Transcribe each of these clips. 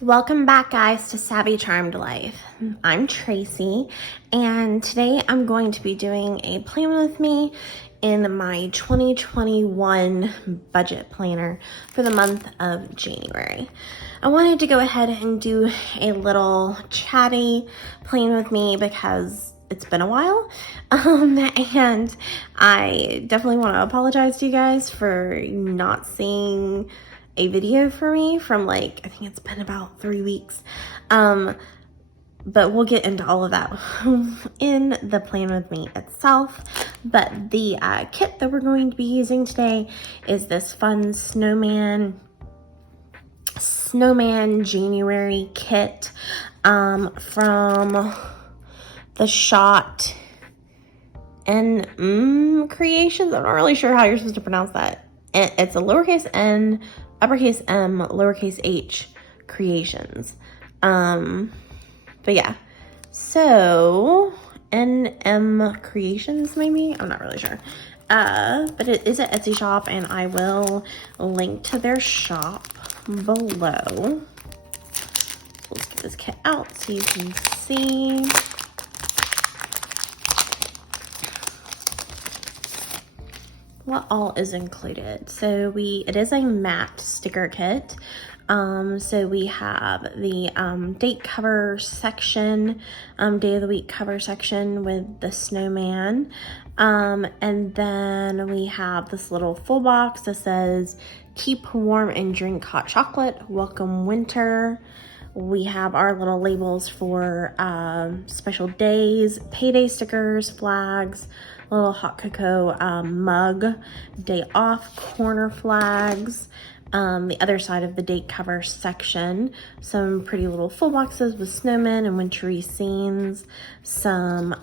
Welcome back, guys, to Savvy Charmed Life. I'm Tracy, and today I'm going to be doing a plan with me in my 2021 budget planner for the month of January. I wanted to go ahead and do a little chatty plan with me because it's been a while, and I definitely want to apologize to you guys for not seeing a video for me from I think it's been about 3 weeks. But we'll get into all of that in the plan with me itself. But the kit that we're going to be using today is this fun Snowman January kit from the Shot and Creations. I'm not really sure how you're supposed to pronounce that. It's a lowercase n, uppercase M, lowercase h Creations. But yeah, so NM Creations maybe? I'm not really sure. But it is an Etsy shop, and I will link to their shop below. So let's get this kit out so you can see. What all is included. So it is a matte sticker kit. So we have the date cover section, day of the week cover section with the snowman. And then we have this little full box that says, keep warm and drink hot chocolate, welcome winter. We have our little labels for special days, payday stickers, flags, little hot cocoa mug, day off, corner flags, the other side of the date cover section, some pretty little full boxes with snowmen and wintry scenes, some,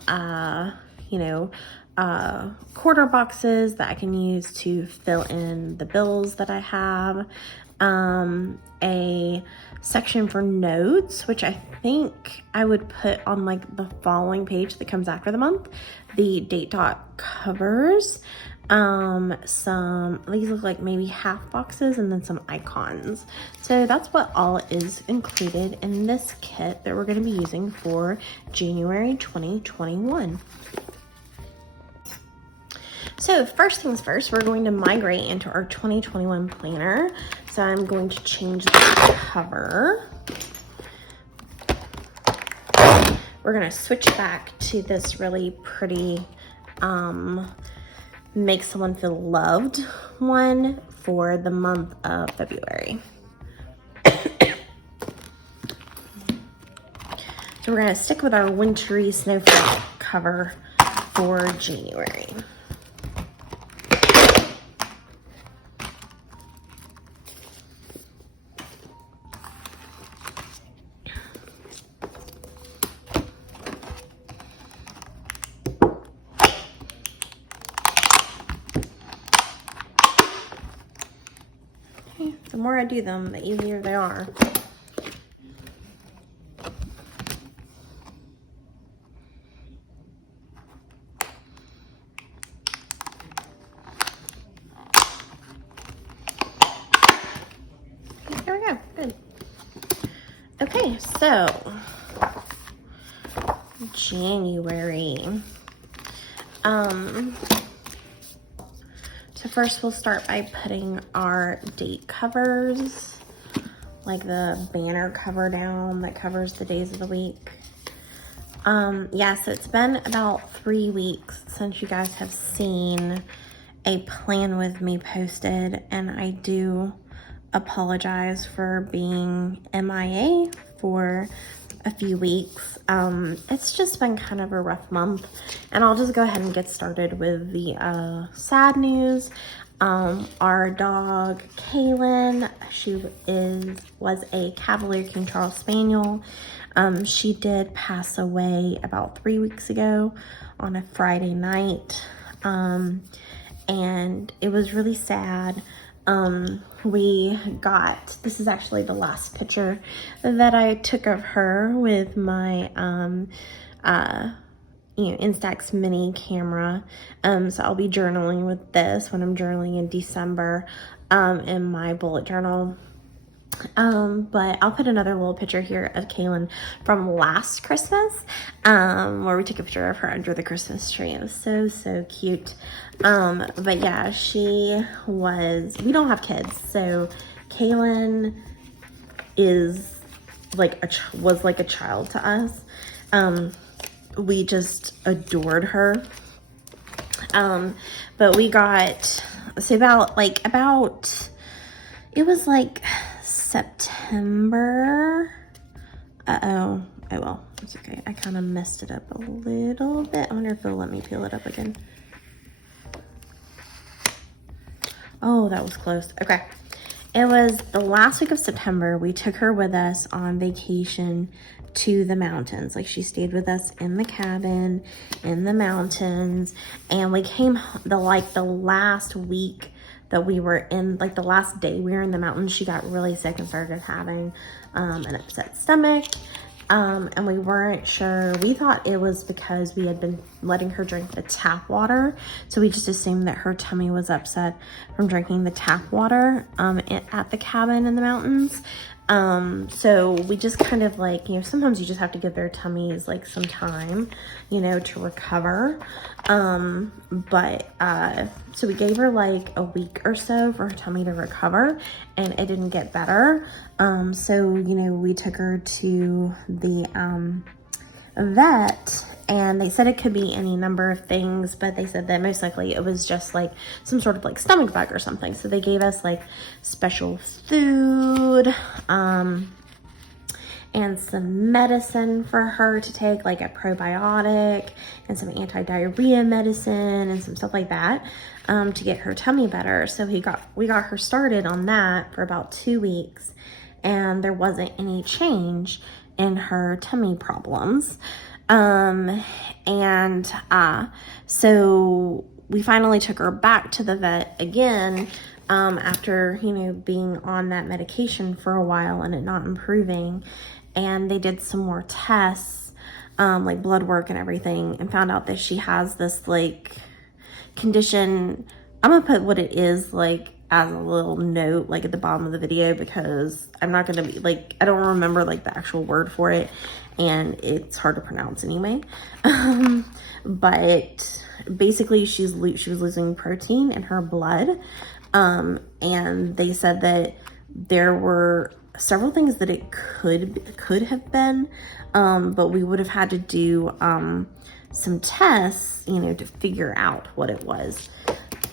quarter boxes that I can use to fill in the bills that I have, a section for notes, which I think I would put on the following page that comes after the month, the date dot covers, these look like maybe half boxes, and then some icons. So that's what all is included in this kit that we're going to be using for January 2021. So first things first, we're going to migrate into our 2021 planner. So I'm going to change the cover. We're going to switch back to this really pretty, make someone feel loved one for the month of February. So we're going to stick with our wintry snowflake cover for January. The more I do them, the easier they are. There we go, good. Okay, so January. So first we'll start by putting our date covers, like the banner cover down that covers the days of the week. Yeah, so it's been about 3 weeks since you guys have seen a plan with me posted, and I do apologize for being MIA for a few weeks. It's just been kind of a rough month, and I'll just go ahead and get started with the sad news. Our dog Kaylin, she was a Cavalier King Charles Spaniel. She did pass away about 3 weeks ago on a Friday night, and it was really sad. This is actually the last picture that I took of her with my Instax mini camera. So I'll be journaling with this when I'm journaling in December in my bullet journal. But I'll put another little picture here of Kaylin from last Christmas, where we took a picture of her under the Christmas tree. It was so, so cute. But yeah, we don't have kids, so Kaylin was like a child to us. We just adored her. But we got, so it was like September. Oh well, it's okay. I kind of messed it up a little bit. I wonder if it'll let me peel it up again. Oh, that was close. Okay. It was the last week of September. We took her with us on vacation to the mountains. Like, she stayed with us in the cabin in the mountains, and we came the last week that we were in, like the last day we were in the mountains, she got really sick and started having an upset stomach. And we weren't sure. We thought it was because we had been letting her drink the tap water. So we just assumed that her tummy was upset from drinking the tap water at the cabin in the mountains. So we just kind of like, sometimes you just have to give their tummies like some time, to recover. So we gave her like a week or so for her tummy to recover, and it didn't get better. So, we took her to the vet, and they said it could be any number of things, but they said that most likely it was just like some sort of like stomach bug or something. So they gave us like special food, and some medicine for her to take, like a probiotic and some anti-diarrhea medicine and some stuff like that, to get her tummy better. So we got her started on that for about 2 weeks, and there wasn't any change in her tummy problems. So we finally took her back to the vet again, after, being on that medication for a while and it not improving. And they did some more tests, like blood work and everything, and found out that she has this like condition. I'm gonna put what it is like as a little note, like at the bottom of the video, because I'm not gonna be like, I don't remember like the actual word for it, and it's hard to pronounce anyway. But basically she was losing protein in her blood. And they said that there were several things that it could have been, but we would have had to do some tests, to figure out what it was.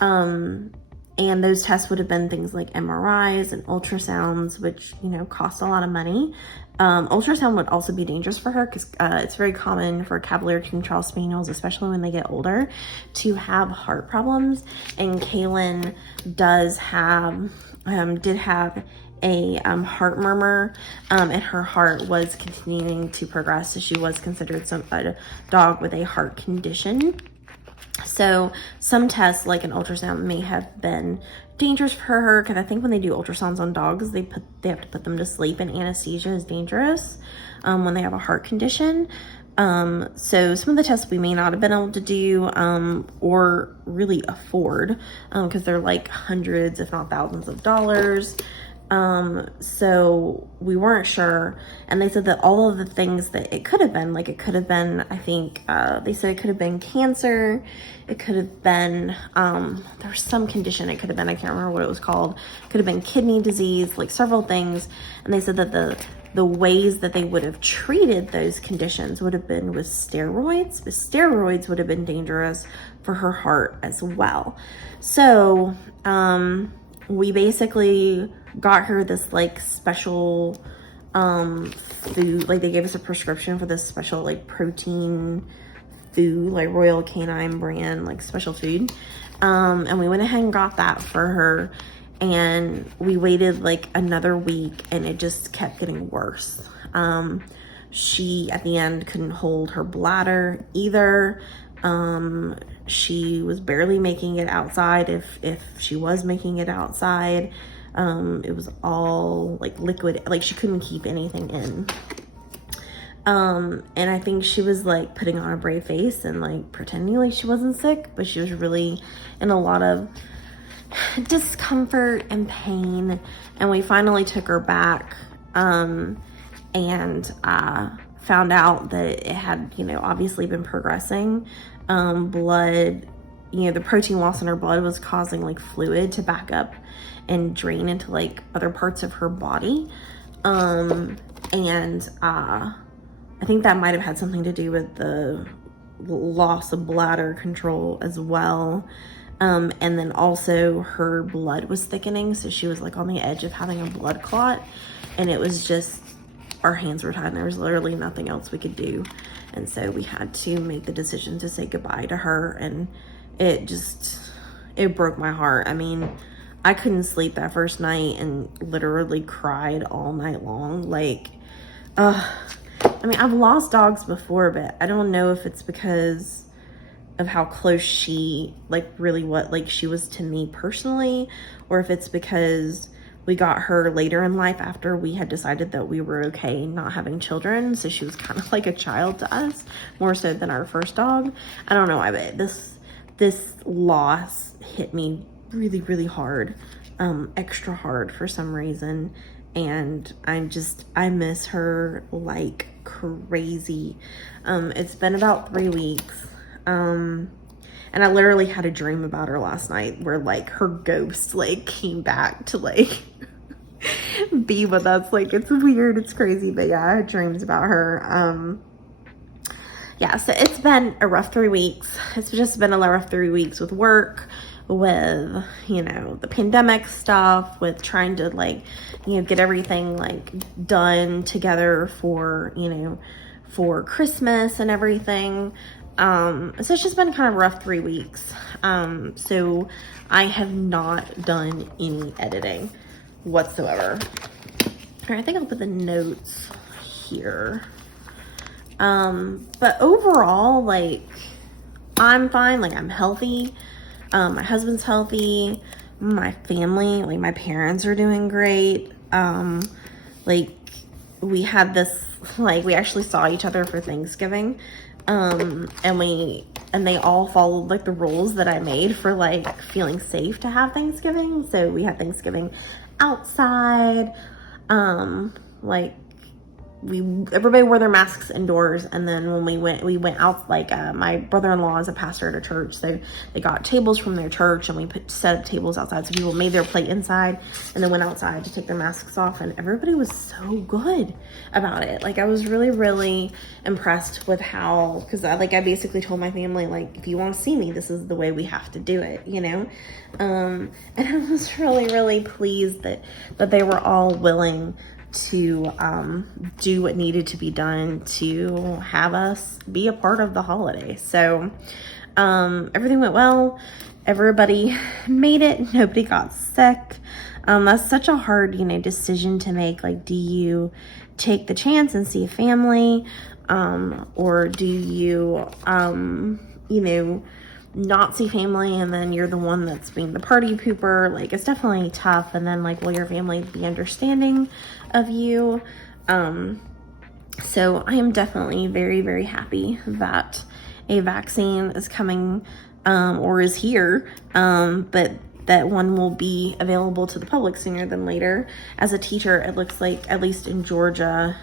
And those tests would have been things like MRIs and ultrasounds, which, cost a lot of money. Ultrasound would also be dangerous for her because it's very common for Cavalier King Charles Spaniels, especially when they get older, to have heart problems. And Kaylin did have a heart murmur, and her heart was continuing to progress, so she was considered a dog with a heart condition. So some tests, like an ultrasound, may have been dangerous for her, because I think when they do ultrasounds on dogs, they have to put them to sleep, and anesthesia is dangerous when they have a heart condition. So some of the tests we may not have been able to do or really afford, because they're like hundreds, if not thousands of dollars. So we weren't sure, and they said that all of the things that it could have been, like it could have been, I think, they said it could have been cancer, it could have been, there was some condition it could have been, I can't remember what it was called, it could have been kidney disease, like several things. And they said that the ways that they would have treated those conditions would have been with steroids, but steroids would have been dangerous for her heart as well. So, we basically got her this like special food, like they gave us a prescription for this special like protein food, like Royal Canine brand, like special food, and we went ahead and got that for her, and we waited like another week, and it just kept getting worse. She at the end couldn't hold her bladder either. She was barely making it outside, if she was making it outside. It was all like liquid, like she couldn't keep anything in. And I think she was like putting on a brave face and like pretending like she wasn't sick, but she was really in a lot of discomfort and pain, and we finally took her back, and found out that it had, obviously been progressing. Blood, the protein loss in her blood was causing like fluid to back up and drain into like other parts of her body. And I think that might have had something to do with the loss of bladder control as well. And then also her blood was thickening, so she was like on the edge of having a blood clot, and it was just, our hands were tied and there was literally nothing else we could do. And so we had to make the decision to say goodbye to her, and it broke my heart. I mean, I couldn't sleep that first night and literally cried all night long. Like, I mean, I've lost dogs before, but I don't know if it's because of how close she, she was to me personally, or if it's because we got her later in life after we had decided that we were okay not having children. So she was kind of like a child to us, more so than our first dog. I don't know why, but this loss hit me really, really hard, extra hard for some reason. And I miss her like crazy. It's been about 3 weeks. And I literally had a dream about her last night where like her ghost like came back to like be with us. Like, it's weird, it's crazy, but yeah, I had dreams about her. Yeah, so it's been a rough 3 weeks. It's just been a rough 3 weeks with work, with, the pandemic stuff, with trying to like, get everything like done together for, for Christmas and everything. So it's just been kind of rough 3 weeks. So I have not done any editing whatsoever. All right, I think I'll put the notes here. But overall, like, I'm fine. Like, I'm healthy. My husband's healthy. My family, like, my parents are doing great. Like, we had this, like, we actually saw each other for Thanksgiving. And they all followed like the rules that I made for like feeling safe to have Thanksgiving. So we had Thanksgiving outside. Like everybody wore their masks indoors, and then when we went out, like my brother-in-law is a pastor at a church, so they got tables from their church and we set up tables outside, so people made their plate inside and then went outside to take their masks off, and everybody was so good about it. Like, I was really, really impressed with how, because I basically told my family, like, if you want to see me, this is the way we have to do it, and I was really, really pleased that they were all willing to do what needed to be done to have us be a part of the holiday. So everything went well. Everybody made it. Nobody got sick. That's such a hard, decision to make. Like, do you take the chance and see a family, or do you, not see family and then you're the one that's being the party pooper? Like, it's definitely tough. And then, like, will your family be understanding of you? So I am definitely very, very happy that a vaccine is coming, or is here, but that one will be available to the public sooner than later. As a teacher, it looks like, at least in Georgia,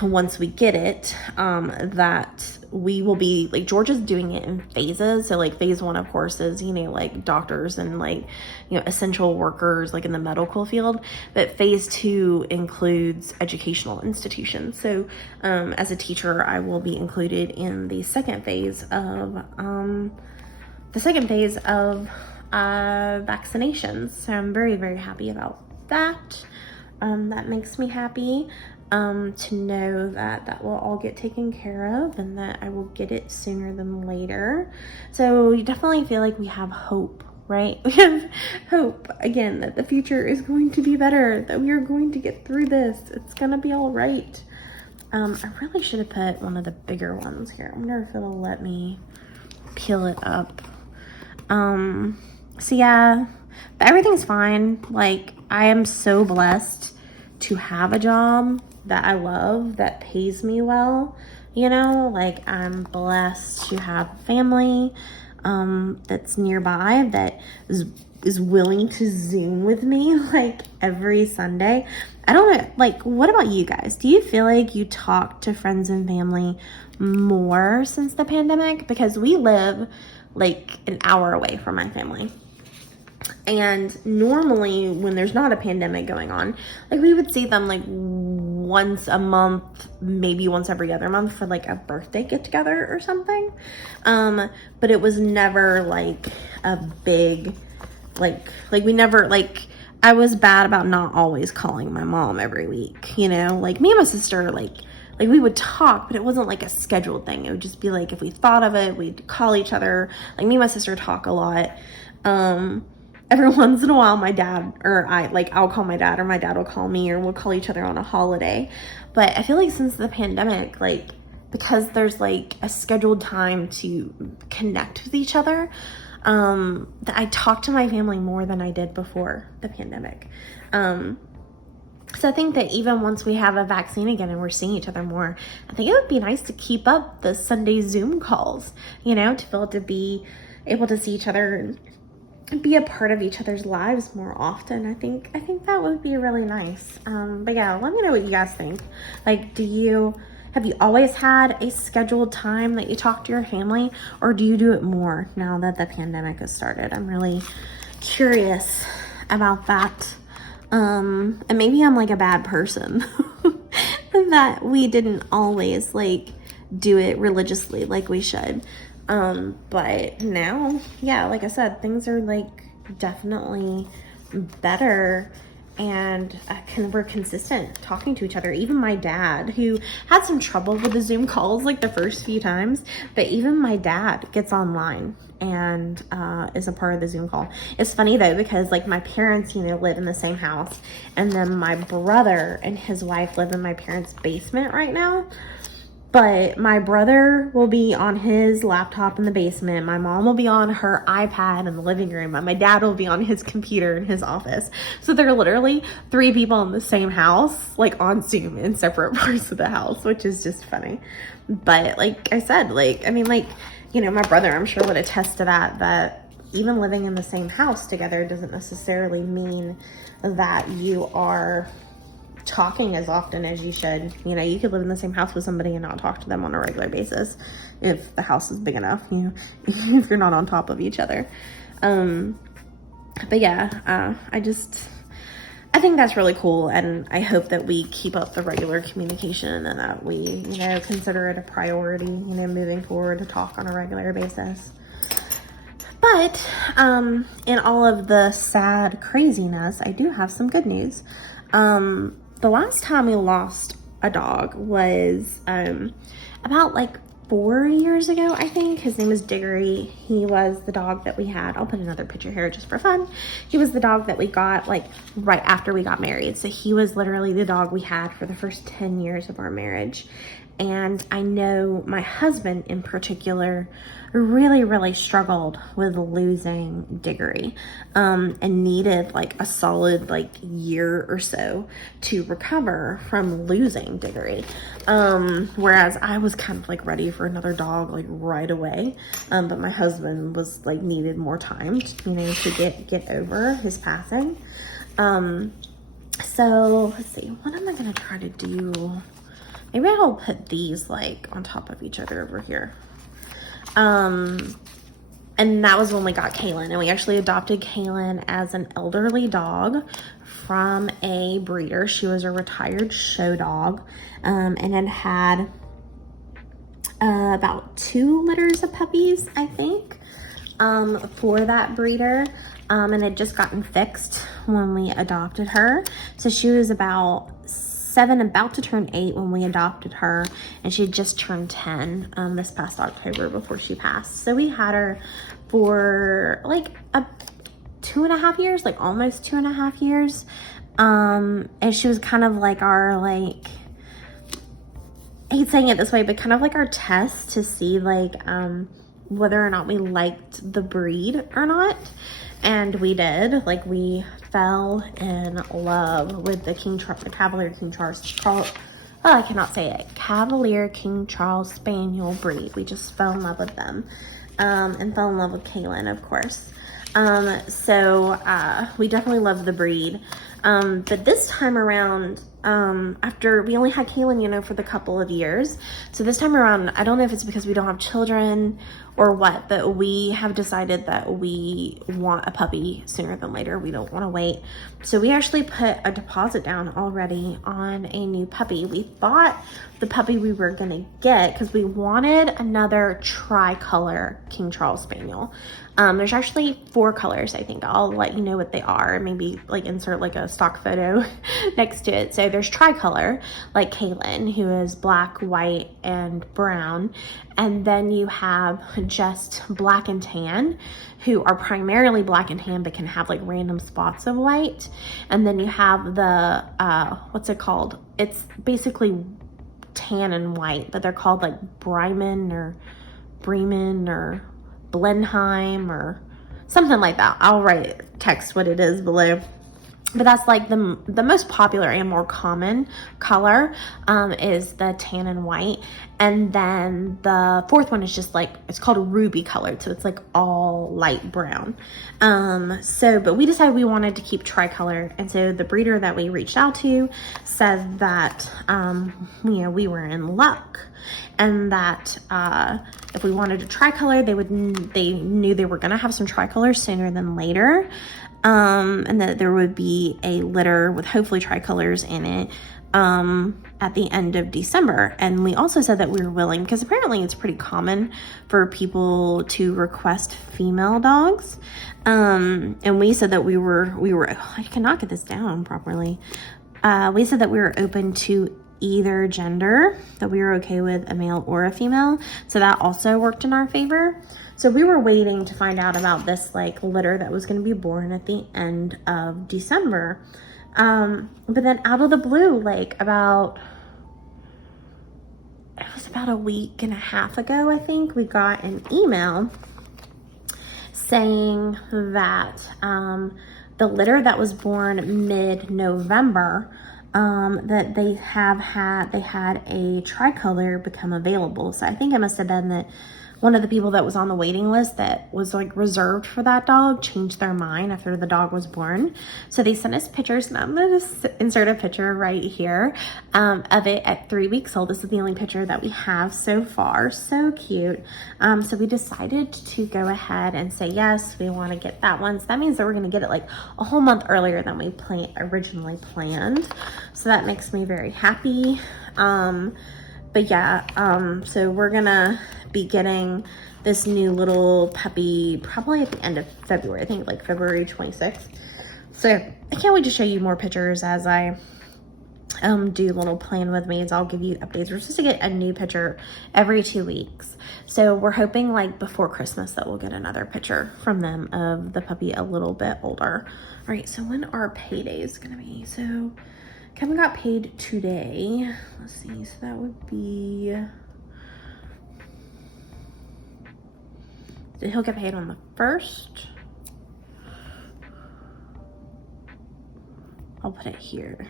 once we get it, that we will be, like, Georgia's doing it in phases. So like phase 1, of course, is, like doctors and like, essential workers, like in the medical field. But phase 2 includes educational institutions. So as a teacher, I will be included in the second phase of vaccinations. So I'm very, very happy about that. That makes me happy. To know that will all get taken care of and that I will get it sooner than later. So you definitely feel like we have hope, right? We have hope, again, that the future is going to be better, that we are going to get through this. It's gonna be all right. I really should have put one of the bigger ones here. I wonder if it'll let me peel it up. So yeah, everything's fine. Like, I am so blessed to have a job that I love, that pays me well, like, I'm blessed to have family, that's nearby that is willing to Zoom with me like every Sunday. I don't know, like, what about you guys? Do you feel like you talk to friends and family more since the pandemic? Because we live like an hour away from my family. And normally when there's not a pandemic going on, like we would see them like once a month, maybe once every other month for like a birthday get together or something. But it was never like a big, like we never, like, I was bad about not always calling my mom every week, you know, like me and my sister, like we would talk, but it wasn't like a scheduled thing. It would just be like, if we thought of it, we'd call each other. Like me and my sister talk a lot. Every once in a while, my dad or I'll call my dad or my dad will call me, or we'll call each other on a holiday. But I feel like since the pandemic, like, because there's like a scheduled time to connect with each other, that I talk to my family more than I did before the pandemic. So I think that even once we have a vaccine again and we're seeing each other more, I think it would be nice to keep up the Sunday Zoom calls, you know, to be able to see each other and be a part of each other's lives more often. I think that would be really nice. But yeah, let me know what you guys think. Like, have you always had a scheduled time that you talk to your family, or do you do it more now that the pandemic has started? I'm really curious about that. And maybe I'm like a bad person that we didn't always like do it religiously like we should. But now, yeah, like I said, things are like definitely better, and we're consistent talking to each other. Even my dad, who had some trouble with the Zoom calls like the first few times, but even my dad gets online and is a part of the Zoom call. It's funny though, because like my parents, you know, live in the same house, and then my brother and his wife live in my parents' basement right now. But my brother will be on his laptop in the basement. My mom will be on her iPad in the living room. And my dad will be on his computer in his office. So they're literally 3 people in the same house, like on Zoom in separate parts of the house, which is just funny. But like I said, like, I mean, like, you know, my brother, I'm sure would attest to that even living in the same house together doesn't necessarily mean that you are talking as often as you should. You know, you could live in the same house with somebody and not talk to them on a regular basis if the house is big enough, you know, if you're not on top of each other. But yeah, I think that's really cool, and I hope that we keep up the regular communication and that we, you know, consider it a priority, you know, moving forward to talk on a regular basis. But in all of the sad craziness, I do have some good news. The last time we lost a dog was about like 4 years ago, I think. His name is Diggory. He was the dog that we had. I'll put another picture here just for fun. He was the dog that we got like right after we got married. So he was literally the dog we had for the first 10 years of our marriage. And I know my husband in particular really, really struggled with losing Diggory, and needed like a solid like year or so to recover from losing Diggory. Whereas I was kind of like ready for another dog like right away. But my husband was like needed more time, you know, to get over his passing. So let's see, what am I gonna try to do? Maybe I'll put these like on top of each other over here. And that was when we got Kaylin, and we actually adopted Kaylin as an elderly dog from a breeder. She was a retired show dog, and had about 2 litters of puppies, I think, for that breeder. And had just gotten fixed when we adopted her. So she was about 7, about to turn 8 when we adopted her, and she had just turned 10 this past October before she passed. So we had her for like 2.5 years, like almost 2.5 years. And she was kind of like our, like, I hate saying it this way, but kind of like our test to see like whether or not we liked the breed or not. And we did. Like, we fell in love with the Cavalier King Charles. I cannot say it. Cavalier King Charles Spaniel breed. We just fell in love with them. and fell in love with Kaylin, of course. So we definitely love the breed. But this time around, after we only had Kaylin, you know, for the couple of years. So this time around, I don't know if it's because we don't have children or what, but we have decided that we want a puppy sooner than later. We don't want to wait. So we actually put a deposit down already on a new puppy. We thought the puppy we were going to get, because we wanted another tricolor King Charles Spaniel. There's actually 4 colors, I think. I'll let you know what they are. Maybe like insert like a stock photo next to it. So there's tricolor, like Kaylin, who is black, white, and brown. And then you have just black and tan, who are primarily black and tan, but can have like random spots of white. And then you have the, what's it called? It's basically tan and white, but they're called like Bremen or Blenheim or something like that. I'll text what it is below. But that's like the most popular and more common color is the tan and white. And then the 4th one is just like, it's called a ruby colored. So it's like all light brown. But we decided we wanted to keep tricolor. And so the breeder that we reached out to said that, you know, we were in luck. And that if we wanted a tricolor, they knew they were going to have some tricolors sooner than later. And that there would be a litter with hopefully tricolors in it at the end of December. And we also said that we were willing, because apparently it's pretty common for people to request female dogs. And we said that we were I cannot get this down properly. We said that we were open to either gender, that we were okay with a male or a female. So that also worked in our favor. So we were waiting to find out about this like litter that was going to be born at the end of December. But then out of the blue, like it was about a week and a half ago, I think, we got an email saying that the litter that was born mid-November, that they had a tricolor become available. So I think it must have been that one of the people that was on the waiting list that was like reserved for that dog changed their mind after the dog was born. So they sent us pictures, and I'm going to insert a picture right here of it at 3 weeks old. This is the only picture that we have so far. So cute. So we decided to go ahead and say, yes, we want to get that one. So that means that we're going to get it like a whole month earlier than we originally planned. So that makes me very happy. But yeah, so we're gonna be getting this new little puppy probably at the end of February. I think like February 26th. So I can't wait to show you more pictures as I do little plan with me. I'll give you updates. We're supposed to get a new picture every 2 weeks. So we're hoping like before Christmas that we'll get another picture from them of the puppy a little bit older. All right, so when are paydays gonna be? So Kevin got paid today. Let's see, so that would be, so he'll get paid on the 1st. I'll put it here.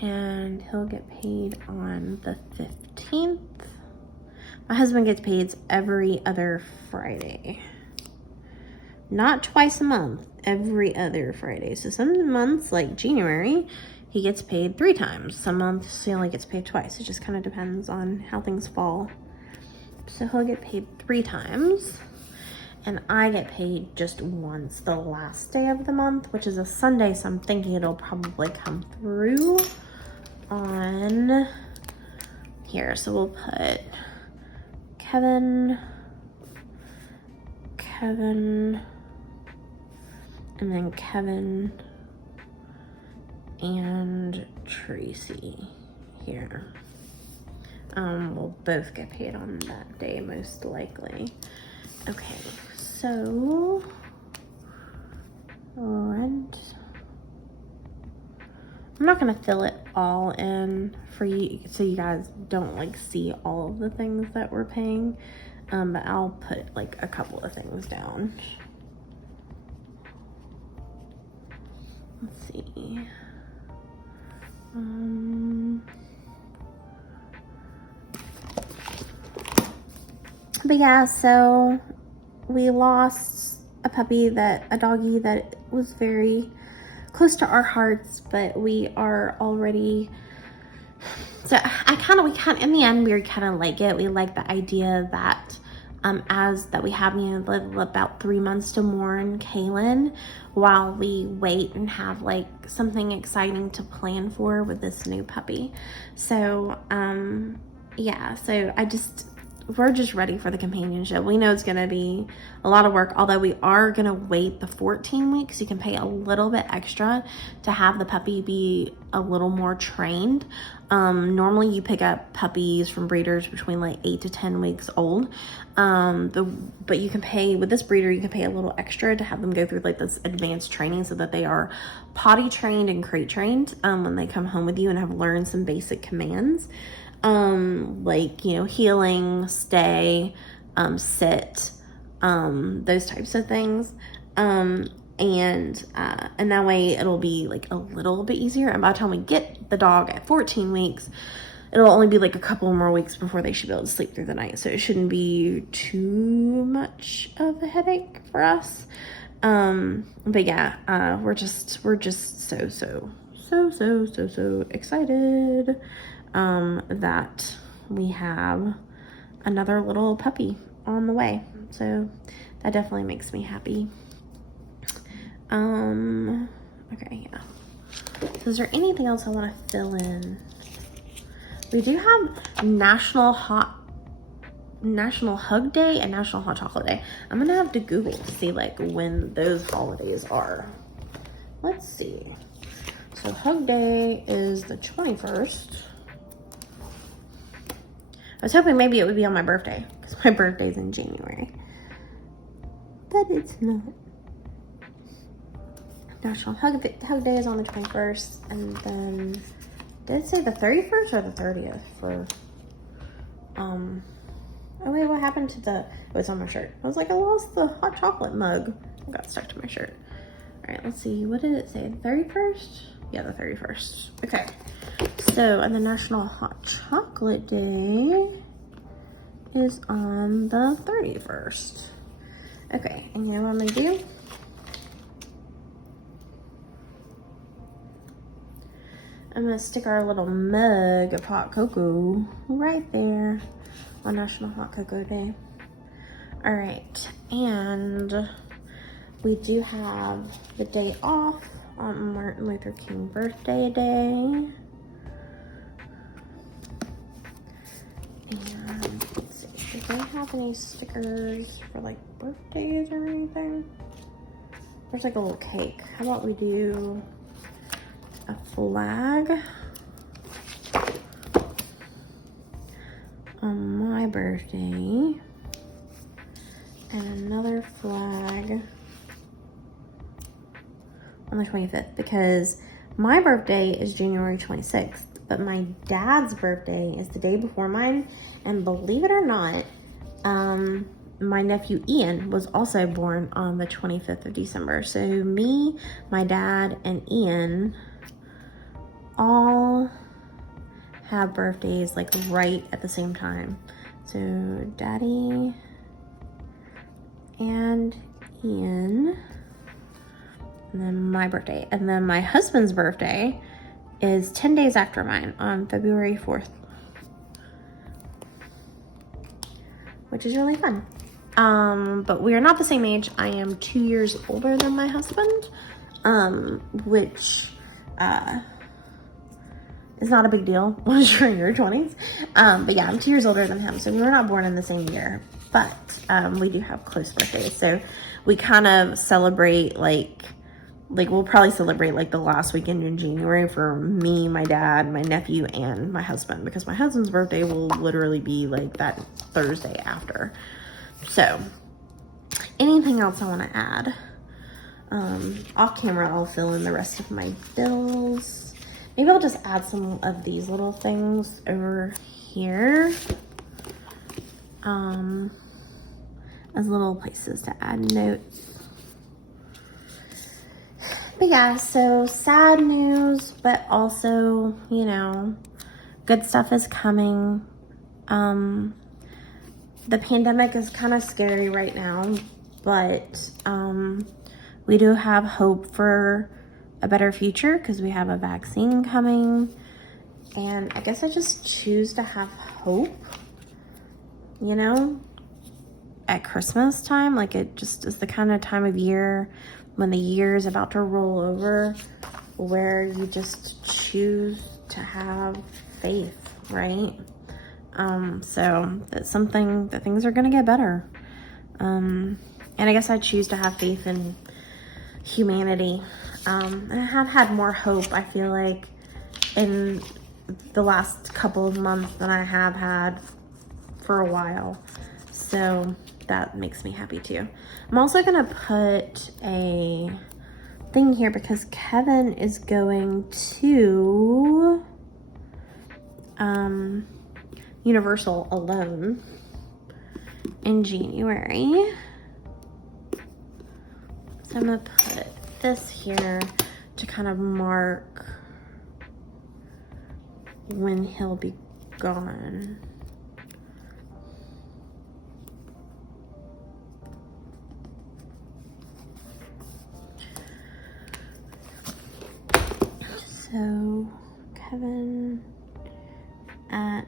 And he'll get paid on the 15th. My husband gets paid every other Friday. Not twice a month, every other Friday. So some months, like January, he gets paid 3 times. Some months he only gets paid twice. It just kind of depends on how things fall. So he'll get paid 3 times. And I get paid just once, the last day of the month, which is a Sunday. So I'm thinking it'll probably come through on here. So we'll put Kevin, and then Kevin and Tracy here. We'll both get paid on that day, most likely. Okay, so rent. I'm not gonna fill it all in for you, so you guys don't like see all of the things that we're paying. But I'll put like a couple of things down. Let's see. But yeah, so we lost a doggy that was very close to our hearts, but we are already, so in the end, we kind of like it. We like the idea that we have, about 3 months to mourn Kaylin while we wait and have like something exciting to plan for with this new puppy. So, yeah, so we're just ready for the companionship. We know it's going to be a lot of work, although we are going to wait the 14 weeks. You can pay a little bit extra to have the puppy be a little more trained. Normally you pick up puppies from breeders between like 8 to 10 weeks old. But you can pay, with this breeder, you can pay a little extra to have them go through like this advanced training so that they are potty trained and crate trained when they come home with you and have learned some basic commands. Like, healing, stay, sit, those types of things. And that way it'll be like a little bit easier. And by the time we get the dog at 14 weeks, it'll only be like a couple more weeks before they should be able to sleep through the night. So it shouldn't be too much of a headache for us. But yeah, we're just so excited that we have another little puppy on the way. So that definitely makes me happy. Okay, yeah. So is there anything else I want to fill in? We do have National Hug Day and National Hot Chocolate Day. I'm gonna have to Google to see like when those holidays are. Let's see. So Hug Day is the 21st. I was hoping maybe it would be on my birthday, because my birthday's in January. But it's not. National Hug Day is on the 21st, and then, did it say the 31st or the 30th for, oh wait, what happened to oh, it's on my shirt. I was like, I lost the hot chocolate mug. It got stuck to my shirt. All right, let's see, what did it say, 31st? Yeah, the 31st, okay. So, and the National Hot Chocolate Day is on the 31st. Okay, and you know what I'm gonna do? I'm gonna stick our little mug of hot cocoa right there on National Hot Cocoa Day. All right, and we do have the day off on Martin Luther King birthday day. And let's see, do they have any stickers for like birthdays or anything? There's like a little cake. How about we do a flag on my birthday and another flag on the 25th, because my birthday is January 26th, but my dad's birthday is the day before mine, and believe it or not, my nephew Ian was also born on the 25th of December. So me, my dad, and Ian all have birthdays like right at the same time. So Daddy and Ian, and then my birthday, and then my husband's birthday is 10 days after mine on February 4th, which is really fun. But we are not the same age. I am 2 years older than my husband, which is not a big deal once you're in your 20s. But yeah, I'm 2 years older than him, so we were not born in the same year, but we do have close birthdays. So we kind of celebrate like we'll probably celebrate like the last weekend in January for me, my dad, my nephew, and my husband, because my husband's birthday will literally be like that Thursday after. So anything else I want to add? Off camera, I'll fill in the rest of my bills. Maybe I'll just add some of these little things over here as little places to add notes. But yeah, so sad news, but also, you know, good stuff is coming. the pandemic is kind of scary right now, but we do have hope for a better future because we have a vaccine coming. And I guess I just choose to have hope, you know, at Christmas time. Like, it just is the kind of time of year when the year is about to roll over where you just choose to have faith, right? So that's something that things are going to get better. And I guess I choose to have faith in humanity. And I have had more hope, I feel like, in the last couple of months than I have had for a while. So that makes me happy too. I'm also going to put a thing here because Kevin is going to Universal alone in January. So I'm going to put this here to kind of mark when he'll be gone. So, Kevin at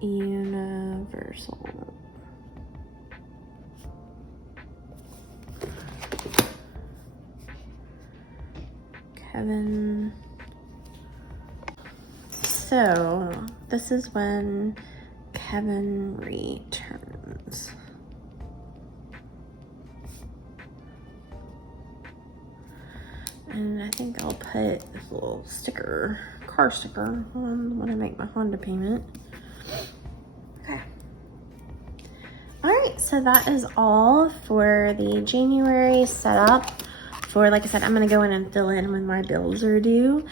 Universal. Kevin. So, this is when Kevin returns. And I think I'll put this little sticker, car sticker, on when I make my Honda payment. Okay. All right, so that is all for the January setup. For, like I said, I'm gonna go in and fill in when my bills are due.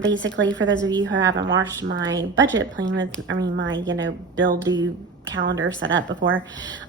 Basically, for those of you who haven't watched my budget plan with, my, bill due calendar set up before,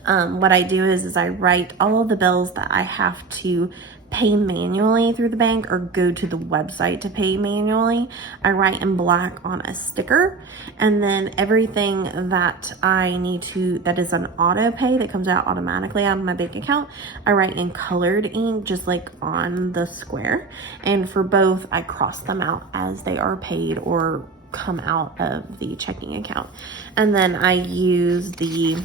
what I do is I write all of the bills that I have to pay manually through the bank or go to the website to pay manually. I write in black on a sticker, and then everything that I need to, that is an auto pay that comes out automatically out of my bank account, I write in colored ink just like on the square. And for both, I cross them out as they are paid or come out of the checking account. And then I use the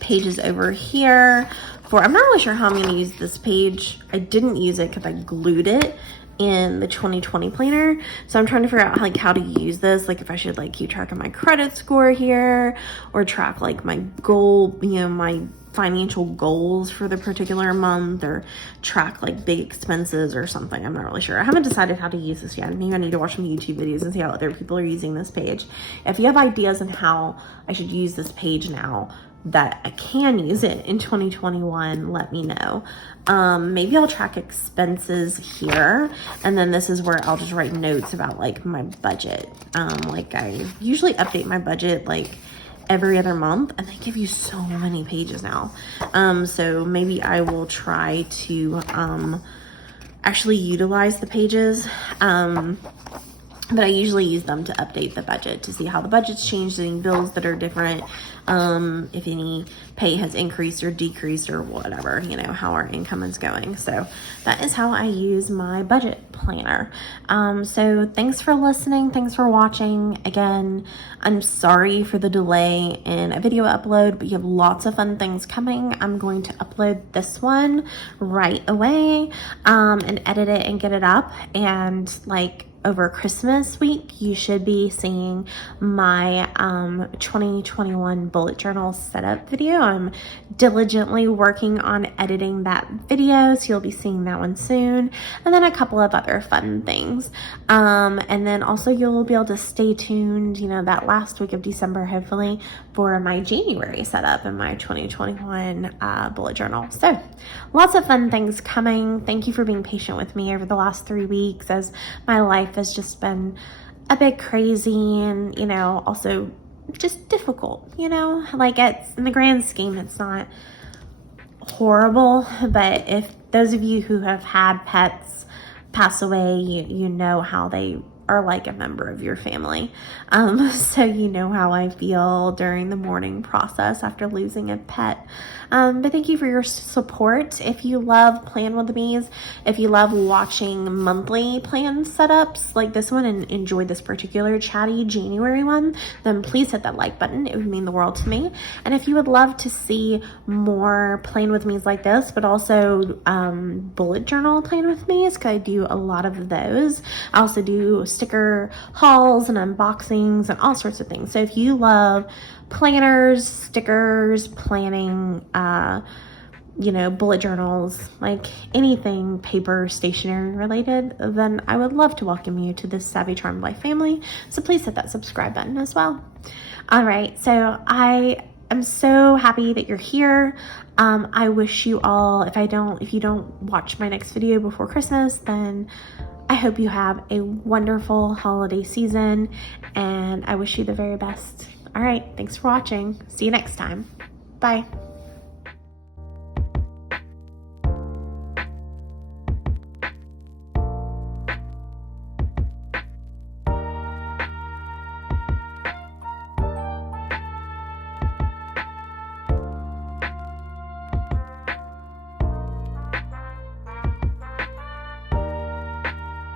pages over here for, I'm not really sure how I'm going to use this page. I didn't use it because I glued it in the 2020 planner. So I'm trying to figure out how to use this. Like, if I should keep track of my credit score here, or track my goal, my financial goals for the particular month, or track big expenses or something. I'm not really sure. I haven't decided how to use this yet. Maybe I need to watch some YouTube videos and see how other people are using this page. If you have ideas on how I should use this page now that I can use it in 2021, let me know. Maybe I'll track expenses here, and then this is where I'll just write notes about my budget. I usually update my budget every other month, and they give you so many pages now. So maybe I will try to actually utilize the pages. But I usually use them to update the budget to see how the budget's changed, any bills that are different, if any pay has increased or decreased or whatever, how our income is going. So that is how I use my budget planner. So thanks for listening. Thanks for watching. Again, I'm sorry for the delay in a video upload, but you have lots of fun things coming. I'm going to upload this one right away, and edit it and get it up. And over Christmas week, you should be seeing my 2021 bullet journal setup video. I'm diligently working on editing that video, so you'll be seeing that one soon. And then a couple of other fun things. And then also you'll be able to stay tuned, that last week of December, hopefully, for my January setup and my 2021 bullet journal. So lots of fun things coming. Thank you for being patient with me over the last 3 weeks as my life has just been a bit crazy and, also just difficult, it's in the grand scheme, it's not horrible. But if those of you who have had pets pass away, you know how they are like a member of your family. So you know how I feel during the mourning process after losing a pet. But thank you for your support. If you love Plan with Me's, if you love watching monthly plan setups like this one and enjoyed this particular chatty January one, then please hit that like button. It would mean the world to me. And if you would love to see more Plan with Me's like this, but also bullet journal Plan with Me's, because I do a lot of those. I also do sticker hauls and unboxings and all sorts of things. So if you love planners, stickers, planning, bullet journals, like anything paper stationery related, then I would love to welcome you to this Savvy Charmed Life family. So please hit that subscribe button as well. All right, so I am so happy that you're here. I wish you all, if you don't watch my next video before Christmas, then I hope you have a wonderful holiday season, and I wish you the very best. All right, thanks for watching. See you next time. Bye.